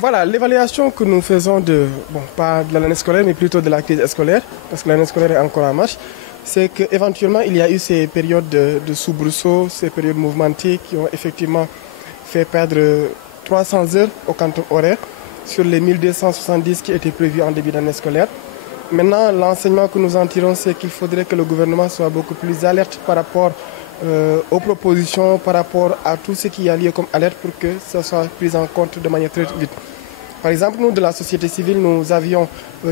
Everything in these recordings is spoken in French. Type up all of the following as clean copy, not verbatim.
Voilà, l'évaluation que nous faisons pas de l'année scolaire, mais plutôt de la crise scolaire, parce que l'année scolaire est encore en marche, c'est qu'éventuellement, il y a eu ces périodes de soubresauts, ces périodes mouvementées qui ont effectivement fait perdre 300 heures au canton horaire sur les 1270 qui étaient prévus en début d'année scolaire. Maintenant, l'enseignement que nous en tirons, c'est qu'il faudrait que le gouvernement soit beaucoup plus alerte par rapport aux propositions, par rapport à tout ce qui a lieu comme alerte pour que ça soit pris en compte de manière très vite. Par exemple, nous de la société civile, nous avions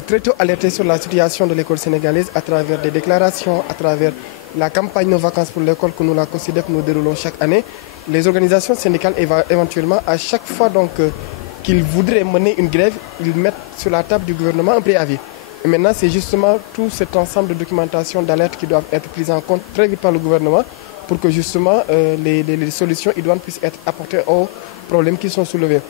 très tôt alerté sur la situation de l'école sénégalaise à travers des déclarations, à travers la campagne Nos vacances pour l'école que nous la considérons, que nous déroulons chaque année. Les organisations syndicales, éventuellement, à chaque fois qu'ils voudraient mener une grève, ils mettent sur la table du gouvernement un préavis. Et maintenant, c'est justement tout cet ensemble de documentation, d'alerte qui doivent être prises en compte très vite par le gouvernement pour que justement les solutions idoines puissent être apportées aux problèmes qui sont soulevés.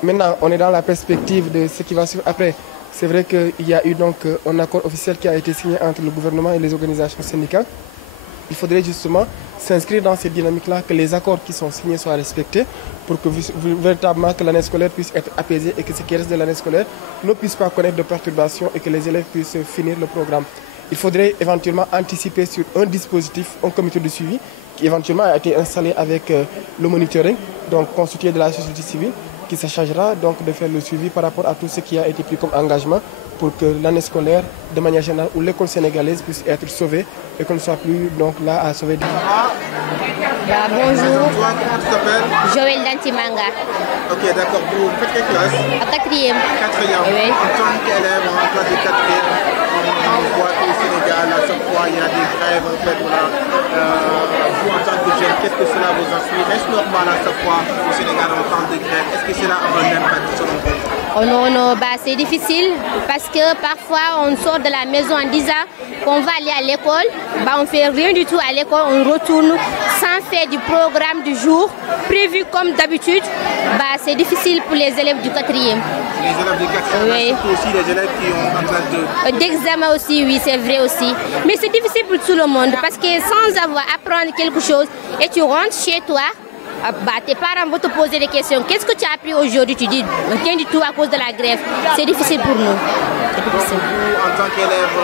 Maintenant, on est dans la perspective de ce qui va suivre après. C'est vrai qu'il y a eu donc un accord officiel qui a été signé entre le gouvernement et les organisations syndicales. Il faudrait justement s'inscrire dans cette dynamique-là, que les accords qui sont signés soient respectés pour que véritablement que l'année scolaire puisse être apaisée et que ce qui reste de l'année scolaire ne puisse pas connaître de perturbations et que les élèves puissent finir le programme. Il faudrait éventuellement anticiper sur un dispositif, un comité de suivi qui éventuellement a été installé avec le monitoring, donc constitué de la société civile, qui se chargera donc de faire le suivi par rapport à tout ce qui a été pris comme engagement pour que l'année scolaire, de manière générale, où l'école sénégalaise puisse être sauvée et qu'on ne soit plus donc là à sauver. Bonjour. Toi, comment tu t'appelles? Joël Dantimanga. Ok, d'accord. Vous faites quelle classe? En quatrième. Quatrième. Oui. En tant qu'élève en classe de quatrième, on voit qu'au Sénégal, à chaque fois, il y a des grèves. En fait, voilà. Vous, en tant que jeune, qu'est-ce que cela vous inspire? Est-ce normal à chaque fois au Sénégal en temps de grève? Est-ce que cela a un impact selon vous? Oh non, c'est difficile parce que parfois on sort de la maison en disant qu'on va aller à l'école, on ne fait rien du tout à l'école, on retourne sans faire du programme du jour prévu comme d'habitude. C'est difficile pour les élèves du quatrième. Les élèves du quatrième, oui. Surtout aussi les élèves qui ont en classe de... D'examen aussi, oui, c'est vrai aussi. Mais c'est difficile pour tout le monde parce que sans avoir à apprendre quelque chose et tu rentres chez toi, tes parents vont te poser des questions. Qu'est-ce que tu as appris aujourd'hui? Tu dis rien du tout à cause de la grève. C'est difficile pour nous. C'est difficile. Vous, en tant qu'élève,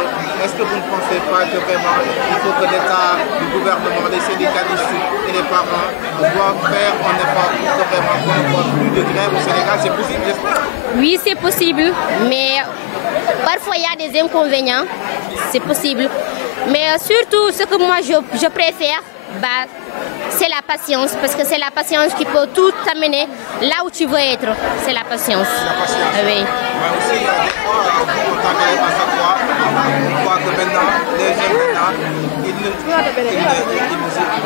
est-ce que vous ne pensez pas que vraiment il faut que l'État, le gouvernement, les syndicalistes et les parents doivent faire un effort pour que vraiment qu'on ne voit plus de grève au Sénégal? C'est possible, j'espère? Oui, c'est possible, mais parfois il y a des inconvénients. C'est possible. Mais surtout, ce que moi je préfère, c'est la patience, parce que c'est la patience qui peut tout t'amener là où tu veux être. C'est la patience. La patience. Oui. Mais aussi, il y a des fois, vous, en tant qu'élève, à chaque fois, on voit que maintenant, les jeunes maintenant, ils ne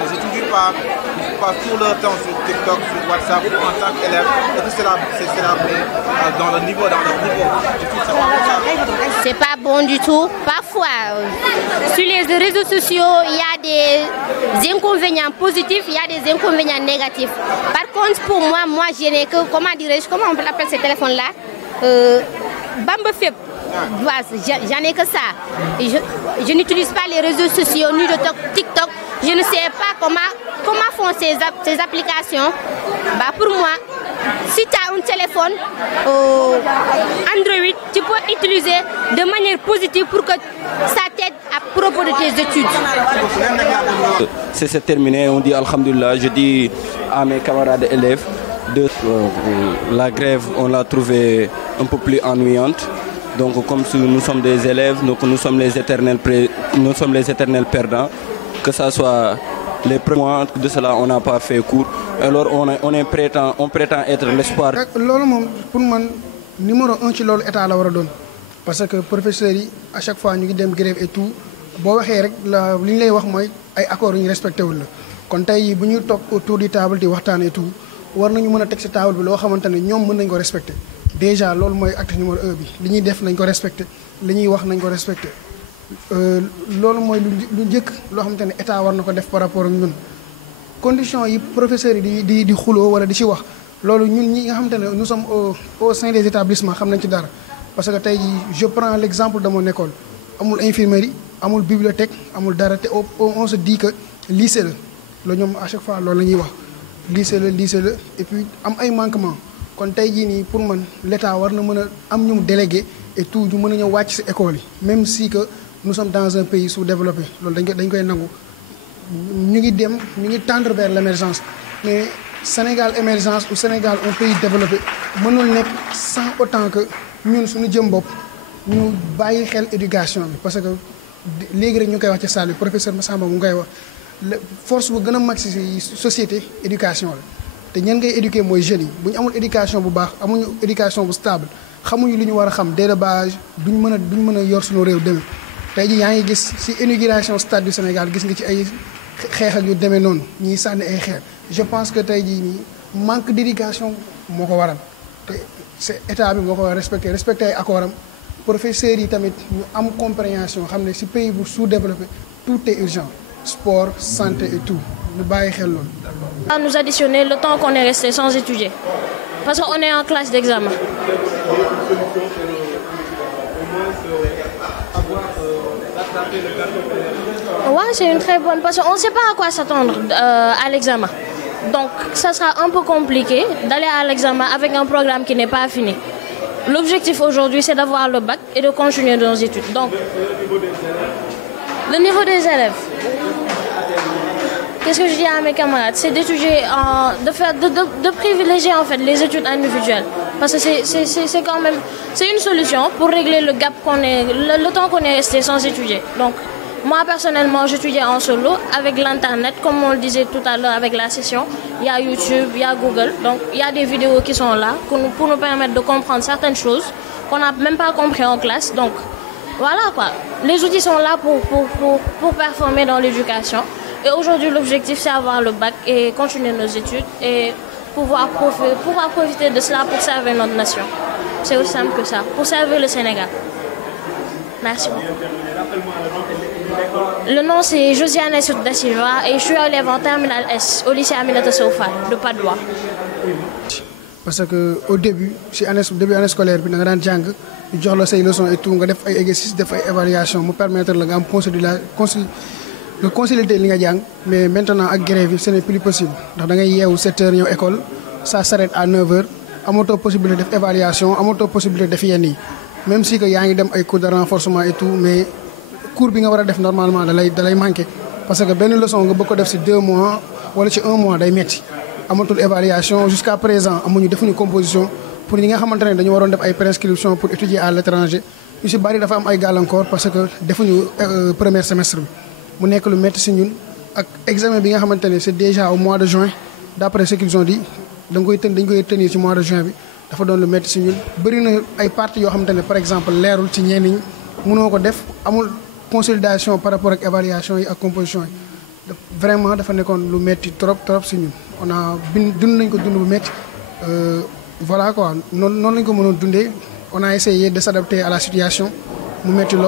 s'étudient pas. Ils passent tout leur temps sur TikTok, sur WhatsApp, en tant qu'élève. Et que c'est là dans leur niveau. C'est pas bon du tout. Parfois, sur les réseaux sociaux, il y a des inconvénients positifs, il y a des inconvénients négatifs. Par contre, pour moi, je n'ai que, comment on peut appeler ce téléphone-là? Bamba Feb. J'en ai que ça. Je n'utilise pas les réseaux sociaux ni de TikTok. Je ne sais pas comment font ces applications. Pour moi, si tu as un téléphone Android, tu peux utiliser de manière positive pour que ça t'aide à propos de tes études. C'est terminé, on dit Alhamdulillah. Je dis à mes camarades élèves, la grève, on l'a trouvée un peu plus ennuyante. Donc comme nous sommes des élèves, donc nous sommes les éternels perdants. Que ce soit les premiers mois de cela, on n'a pas fait cours. Alors on prétend être l'espoir. Pour moi, numéro 1 ci lolu état la wara don parce que professeurs yi à chaque fois ñu ngi dem grève et tout bo waxé rek li ñu lay wax moy ay accords ñu respecté wul la kon tay bu ñu tok autour du table di waxtaan et tout war nañu mëna tek ci table bi lo xamantene ñom mën nañ ko respecter. Déjà lolu moy acte numéro 1 bi li ñuy def nañ ko respecter li ñuy wax nañ ko respecter. Loolu mooy lu njëkk loo xamante ne état war na ko def par rapport ak ñun conditions yi professeurs yi di xuloo wala di ci wax loolu ñun ñi nga xamante ne nous sommes au sein des établissements xam nañ ci dara parce que tey jii je prends l'exemple de mon école amul infirmerie amul bibliothèque amul dara te on se dit que lycée la loolu ñoom à chaque fois loolu la ñuy wax lycée la et puis am ay manquements kon tey jii nii pour man l'État war na mën a am ñu mu délégué et tout ñu mën a ñëw wàcc ci école yi même si que nous sommes dans un pays sous-développé loolu dañ koy nangu ñu ngi tendre vers l'émergence mais Sénégal émergence ou Sénégal un pays développé mënul nekk sans autant que ñun suñu jëm bopp ñu bàyyi xel éducation bi parce que léegi rek ñu koy wax ci salle bi professeur Massamba mu ngi koy wax force bu gën a mag ci société éducation la te ñeen ngay éduquer mooy jeunes yi bu ñu amul éducation bu baax amuñu éducation bu stable xamuñu li ñu war a xam dès le bas âge duñ mën a yor suñu réew demee tey jii yaa ngi gis ci inauguration stade du Sénégal gis nga ci ay xeex ak yu demee noonu ñiy sànni ay xeer je pense que tey jii nii manque d'éducation moo ko waral te c'est état bi moo ko war a respecter ay accord am professeurs yi tamit ñu am compréhension xam ne ci pays bu sous-développé tout est urgent sport santé et tout ñu bàyyi xel loolu. À nous additionner le temps qu'on est resté sans étudier parce qu'on est en classe d'examen. Ouais, c'est une très bonne parce qu'on ne sait pas à quoi s'attendre à l'examen. Donc, ça sera un peu compliqué d'aller à l'examen avec un programme qui n'est pas fini. L'objectif aujourd'hui, c'est d'avoir le bac et de continuer nos études. Donc, le niveau des élèves, qu'est-ce que je dis à mes camarades? C'est d'étudier, de privilégier en fait les études individuelles. Parce que c'est quand même, c'est une solution pour régler le gap le temps qu'on est resté sans étudier. Donc, moi personnellement, j'étudiais en solo avec l'internet, comme on le disait tout à l'heure avec la session. Il y a YouTube, il y a Google, donc il y a des vidéos qui sont là pour nous permettre de comprendre certaines choses qu'on n'a même pas compris en classe. Donc, voilà quoi. Les outils sont là pour performer dans l'éducation. Et aujourd'hui, l'objectif, c'est avoir le bac et continuer nos études et pouvoir profiter de cela pour servir notre nation. C'est aussi simple que ça, pour servir le Sénégal. Merci beaucoup. Le nom, c'est Josiane Sout da Silva et je suis élève en terminale S au lycée Aminata Sow Fall de Padoua. Parce que au début année scolaire bi da nga daan jàng ñu jox la say leçons et tout nga def ay exercices def ay évaluation mu permettre la nga am nga consolider li nga jàng mais maintenant ak grève yi ce n'est plus possible ndax da ngay yeewu 7 heures ñëw école ça s'arrête à 9 heures amatoo possibilité def évaluation amatoo possibilité def yenn yi même si que yaa ngi dem ay cours de renforcement et tout mais cours bi nga war a def normalement da lay manqué parce que benn leçon nga bëgg ko def ci 2 mois wala ci 1 mois day metti amatul évaluation jusqu'à présent defuñu composition pour ñi nga xamante ne dañu waroon def ay préinscription pour étudier à l'étranger ñu ci bari dafa am ay gàllankoor parce que defuñu premier semestre bi mu nekk lu métti ci ñun ak examen bi nga xamante ne c'est déjà au mois de juin d'après ce qu'ils ont dit dañ koy tenir ci mois de juin bi dafa doon lu métti ci ñun bëri na ay parties yoo xamante ne par exemple leerul ci ñenn ñi mënoo ko def amul consolidation par rapport ak évaluation yi ak composition yi vraiment dafa nekkoon lu métti trop ci ñun on a dund nañ ko dund bu métti voilà quoi noonu lañ ko mënoon dundee on a essayé de s'adapter à la situation mu métti lool